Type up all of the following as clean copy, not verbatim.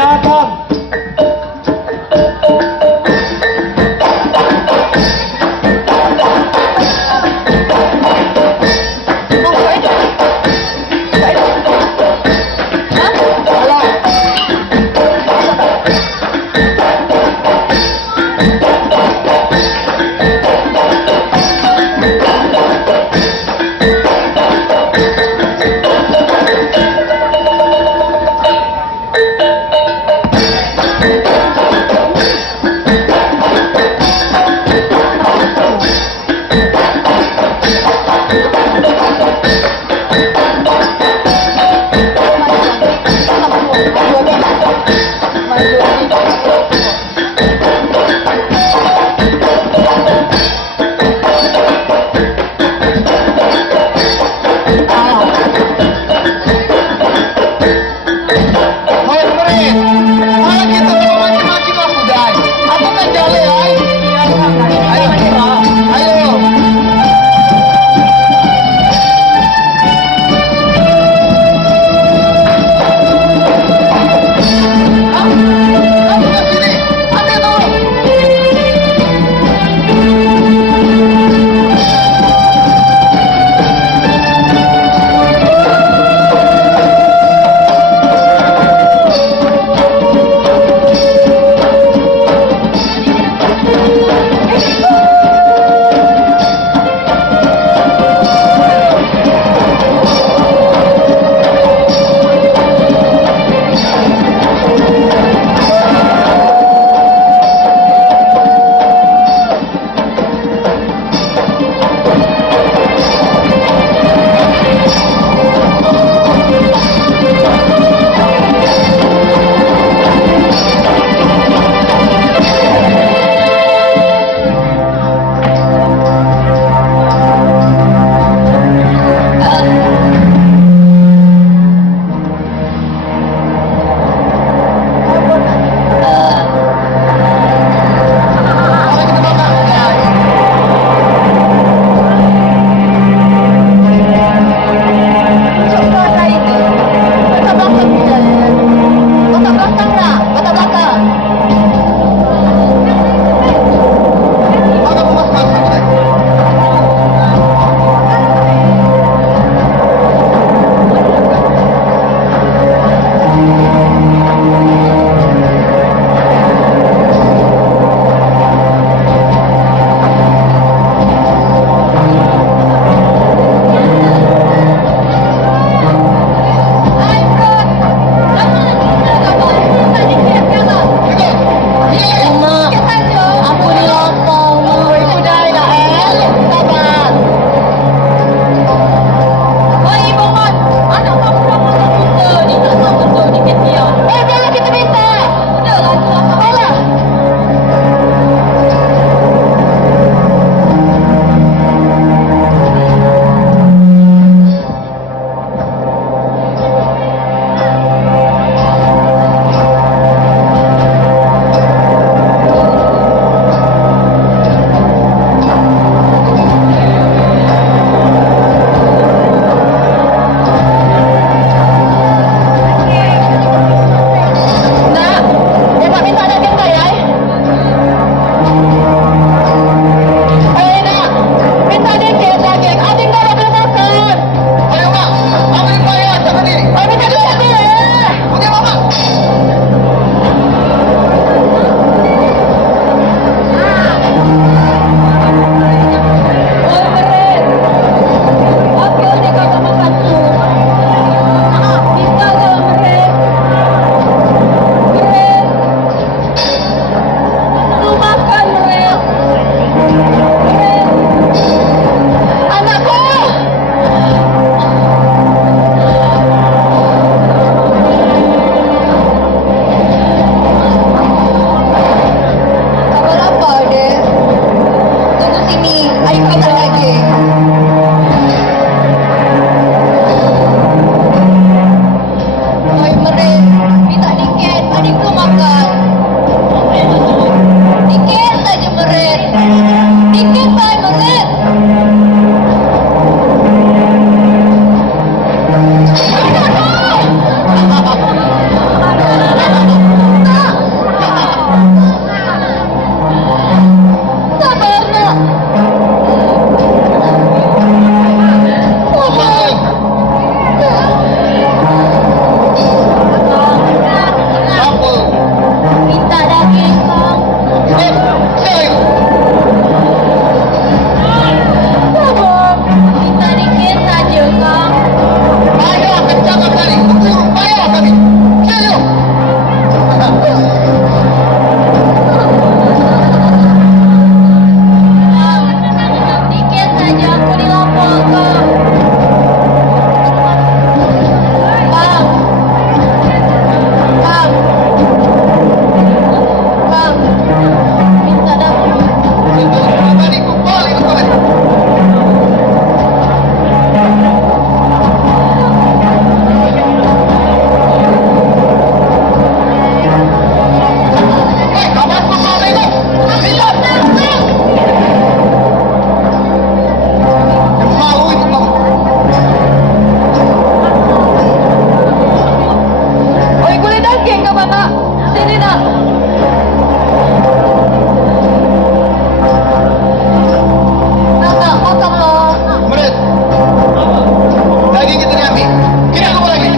kelihatan. King ka ba na? Sini na! Nata, potong lo! Murid, daging kita diambil. Kita lupa lagi.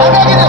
Ambil gitu.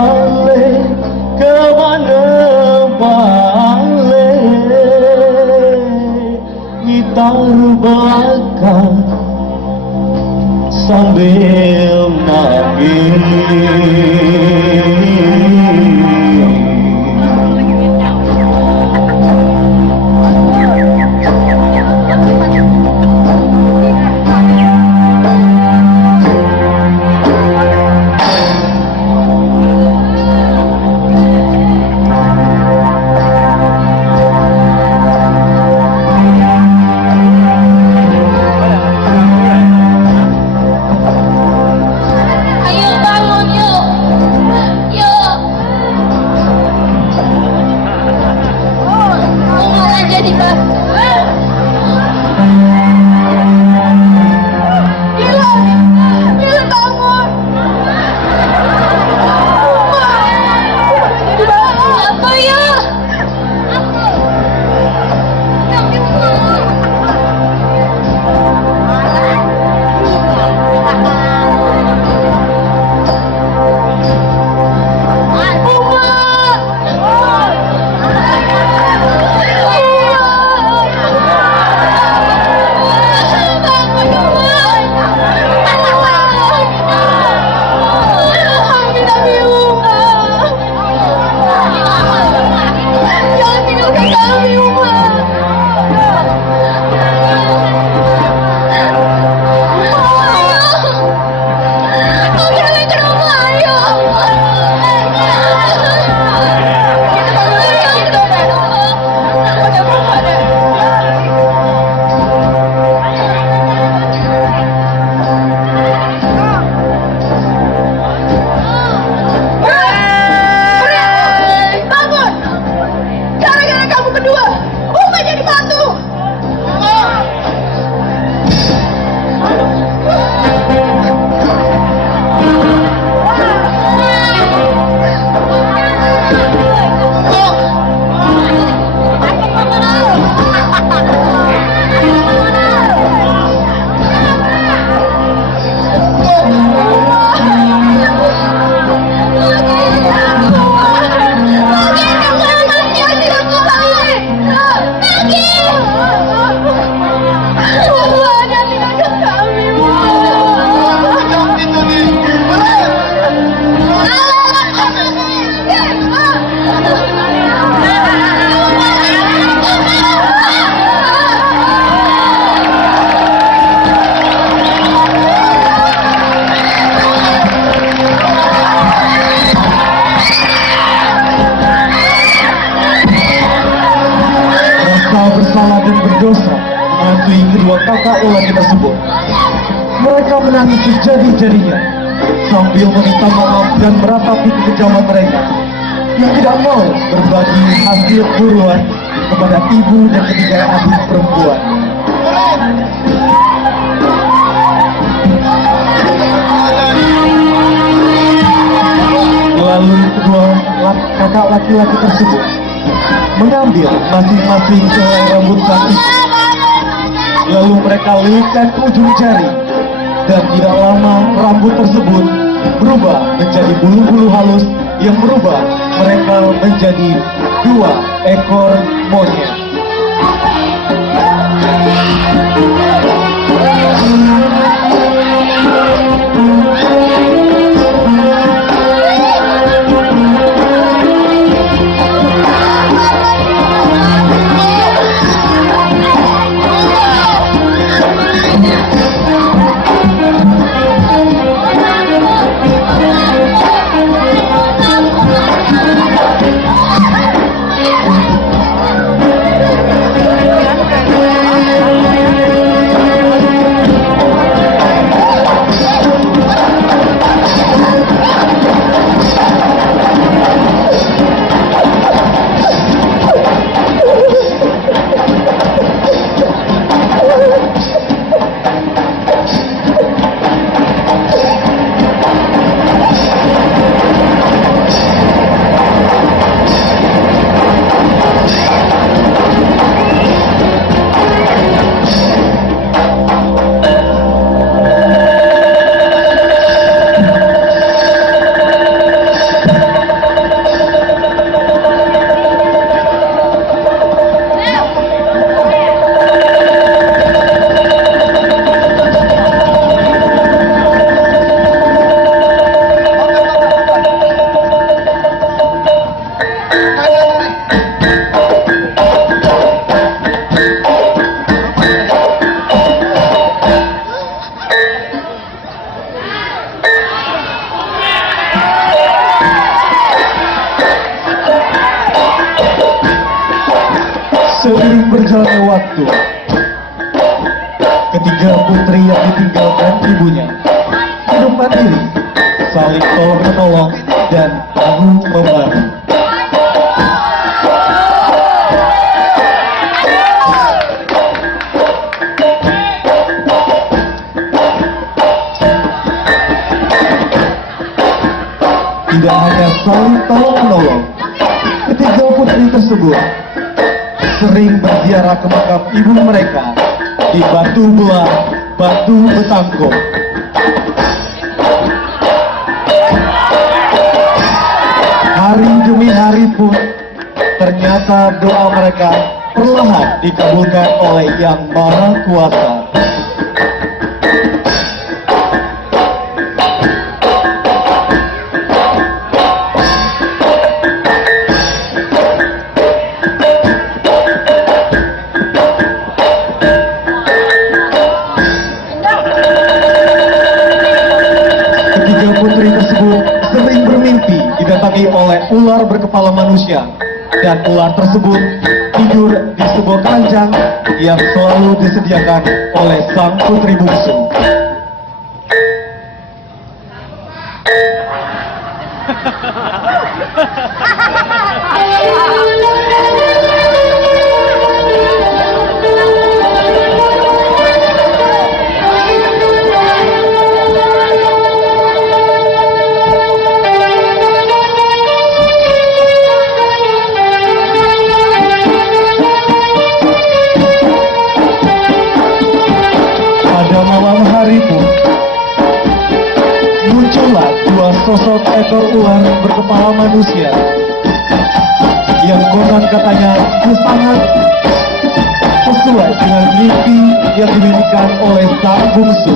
balik, kemana balik, gitar belakang sambil Ayo bangun yuk. Yuk. Tunggu aja di bawah. Gila. Gila bangun. Apa ya? Jangan tinggalkan kami, Uma. Kau balik ke rumah, ayo. Bangun! Gara-gara kamu berdua, Uma jadi batu. rasa bersalah dan berdosa menghantui kedua kakak lelaki tersebut. Mereka menangis sejadi-jadinya sambil meminta maaf dan meratapi kekejaman mereka yang tidak mau berbagi hasil buruan kepada ibu dan ketiga adik perempuan. Lalu kedua kakak laki-laki tersebut mengambil masing-masing sehelai rambut sang ibu. Lalu mereka lilitkan ke ujung jari, dan tidak lama rambut tersebut berubah menjadi bulu-bulu halus yang berubah mereka menjadi 2 ekor monyet. waktu, ketiga putri yang ditinggalkan ibunya hidup mandiri, saling tolong menolong dan bahu membahu. Tidak hanya saling tolong menolong, ketiga putri tersebut sering berziarah ke makam ibu mereka di Batu Belah, Batu Betangko. Hari demi hari pun ternyata doa mereka perlahan dikabulkan oleh Yang Maha Kuasa. Ketiga putri tersebut sering bermimpi didatangi oleh ular berkepala manusia, dan ular tersebut tidur di sebuah keranjang yang selalu disediakan oleh sang putri bungsu. Pada malam hari pun muncullah dua sosok ekor ular berkepala manusia yang konon katanya sangat sesuai dengan mimpi yang dimimpikan oleh sang bungsu.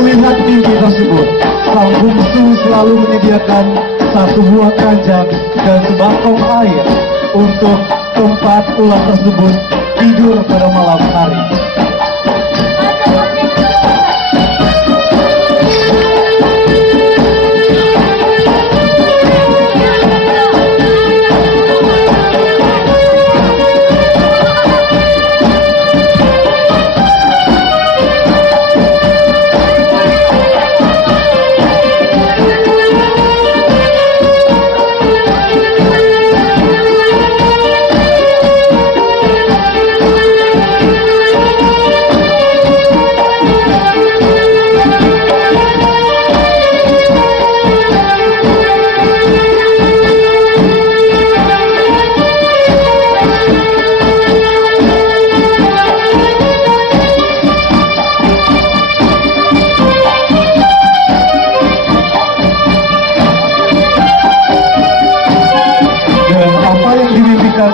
Melihat mimpi tersebut, sang bungsu selalu menyediakan satu buah keranjang dan sebangkong air untuk tempat ular tersebut tidur pada malam hari.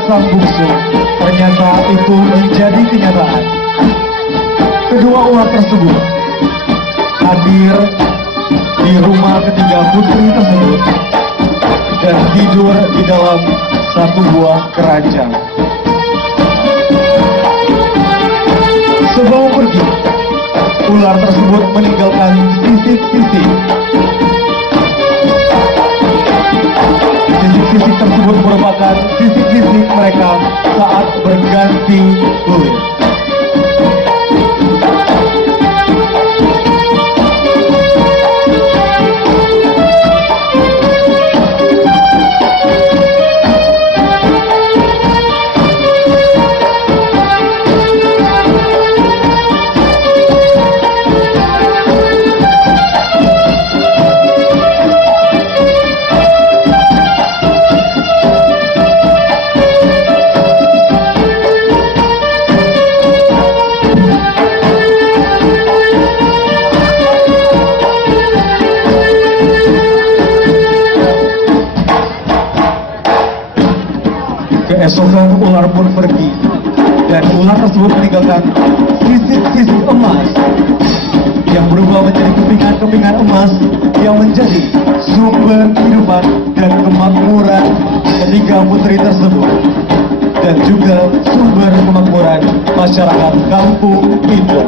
Sang bungsu ternyata itu menjadi kenyataan. Kedua ular tersebut hadir di rumah ketiga putri tersebut dan tidur di dalam satu buah keranjang. Sebelum pergi, ular tersebut meninggalkan sisik-sisik. Sisik-sisik tersebut merupakan sisik-sisik mereka saat berganti kulit. Keesokan ular pun pergi, dan ular tersebut meninggalkan sisik-sisik emas yang berubah menjadi kepingan-kepingan emas yang menjadi sumber kehidupan dan kemakmuran ketiga putri tersebut, dan juga sumber kemakmuran masyarakat kampung Indo.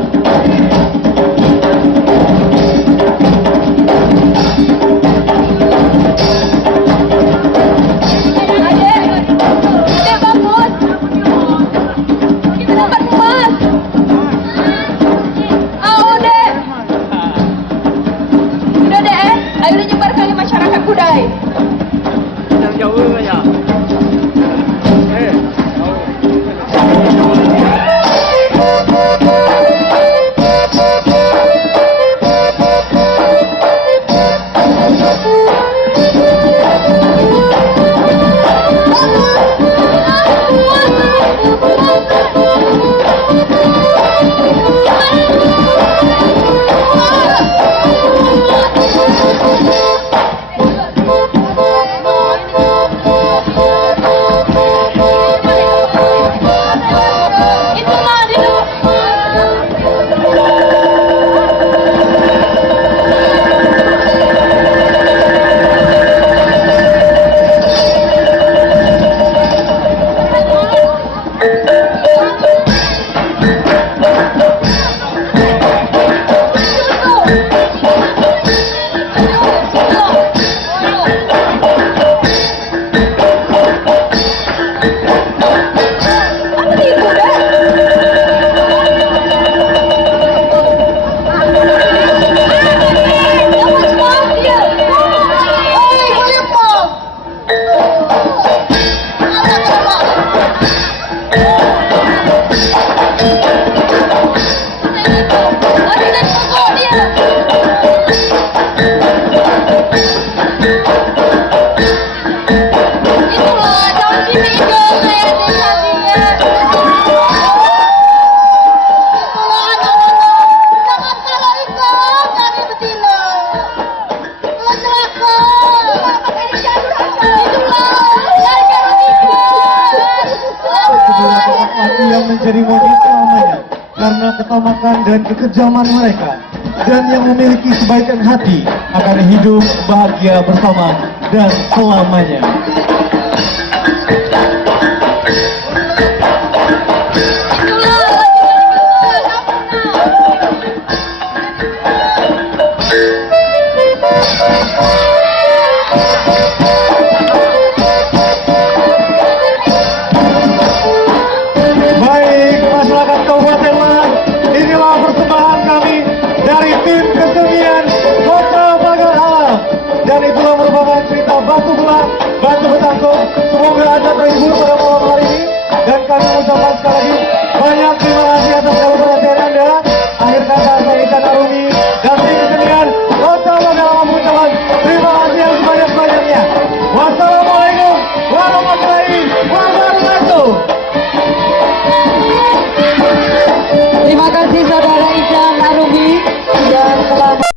karena ketamakan dan kekejaman mereka, dan yang memiliki kebaikan hati akan hidup bahagia bersama dan selamanya.